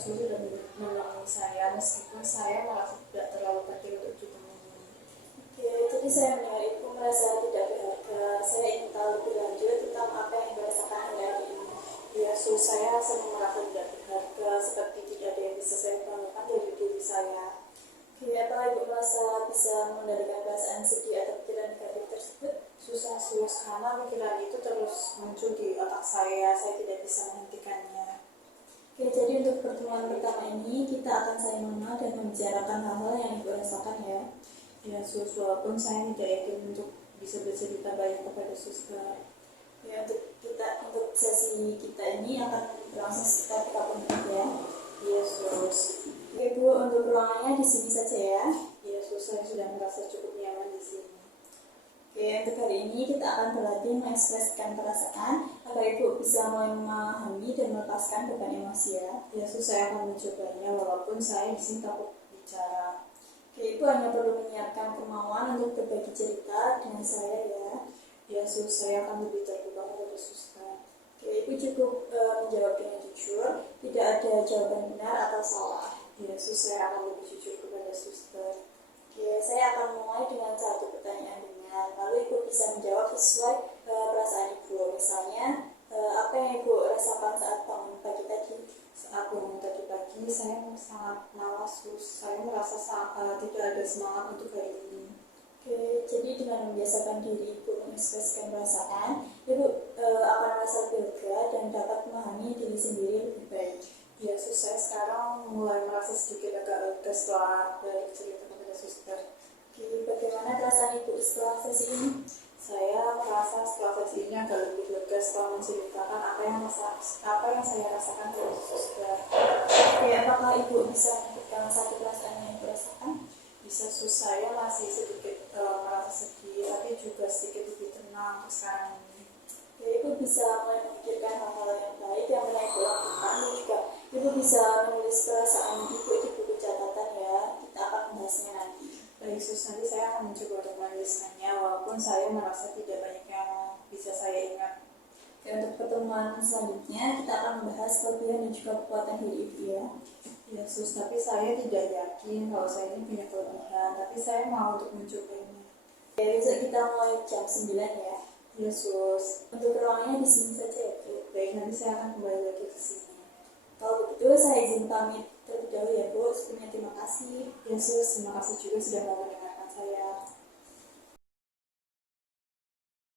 Yesus sudah menemui saya meskipun saya merasa tidak terlalu penting untuk ditemui. Oke, jadi saya mendengar Ibu merasa tidak berharga. Saya ingin tahu lebih lanjut tentang apa yang Ibu rasakan hari ini. Yesus, saya sering merasa tidak berharga, seperti tidak ada yang bisa saya banggakan dari diri saya. Oke, apa Ibu merasa bisa mengendalikan perasaan sedih atau pikiran negatif tersebut? Susah karena pikiran itu terus muncul di otak saya tidak bisa menghentikannya. Oke, jadi untuk pertemuan pertama ini kita akan saling mengenal dan membicarakan hal-hal yang Ibu rasakan ya. Yesus, walaupun saya tidak yakin untuk bisa bercerita banyak kepada suster. Ya, untuk sesi kita ini akan berlangsung sekitar 30 menit ya. Yesus. Oke Bu, untuk ruangannya di sini saja ya. Yesus, saya sudah merasa cukup nyaman di sini. Oke, untuk hari ini kita akan berlatih mengekspresikan perasaan agar Ibu bisa mulai memahami dan melepaskan beban emosi ya. Yesus, saya akan mencobanya walaupun saya di sini takut bicara. Oke, Ibu hanya perlu menyiapkan kemauan untuk berbagi cerita dengan saya ya. Yesus, saya akan lebih terbuka kepada suster. Oke, Ibu cukup menjawab dengan jujur, tidak ada jawaban benar atau salah. Yesus, saya akan lebih jujur kepada suster. Oke, saya akan mulai dengan satu pertanyaan ringan, lalu Ibu bisa menjawab sesuai perasaan Ibu. Misalnya, apa yang Ibu rasakan saat bangun pagi tadi? Saat bangun tadi pagi, saya sangat malas, saya merasa tidak ada semangat untuk hari ini. Oke, jadi dengan membiasakan diri Ibu mengekspresikan perasaan, Ibu akan merasa lebih lega dan dapat memahami diri sendiri lebih baik. Yesus, saya sekarang mulai merasa sedikit agak lega setelah cerita kepada suster. Oke, bagaimana perasaan Ibu setelah sesi ini? Saya merasa setelah sesi ini agak lebih lega setelah menceritakan apa yang saya rasakan kepada suster. Oke, apakah Ibu bisa menyebutkan satu perasaan yang Ibu rasakan? Bisa, saya masih sedikit merasa sedih, tapi juga sedikit lebih tenang sekarang ini. Oke, Ibu bisa mulai memikirkan hal-hal yang baik yang pernah Ibu lakukan, dan juga Ibu bisa menulis perasaan Ibu di buku catatan ya. Kita akan membahasnya nanti. Baik, nanti saya akan mencoba untuk menuliskannya, walaupun saya merasa tidak banyak yang bisa saya ingat. Dan untuk pertemuan selanjutnya, kita akan membahas kelebihan dan juga kekuatan diri Ibu ya. Yesus, tapi saya tidak yakin kalau saya ini punya kelebihan, tapi saya mau untuk mencobanya. Oke, besok kita mulai jam 9 ya. Yesus, Untuk ruangannya di sini saja ya Bu. baik, nanti saya akan kembali lagi ke sini. Kalau begitu saya izin pamit terlebih dahulu ya Bu. Sebelumnya terima kasih. Yesus, terima kasih juga sudah mau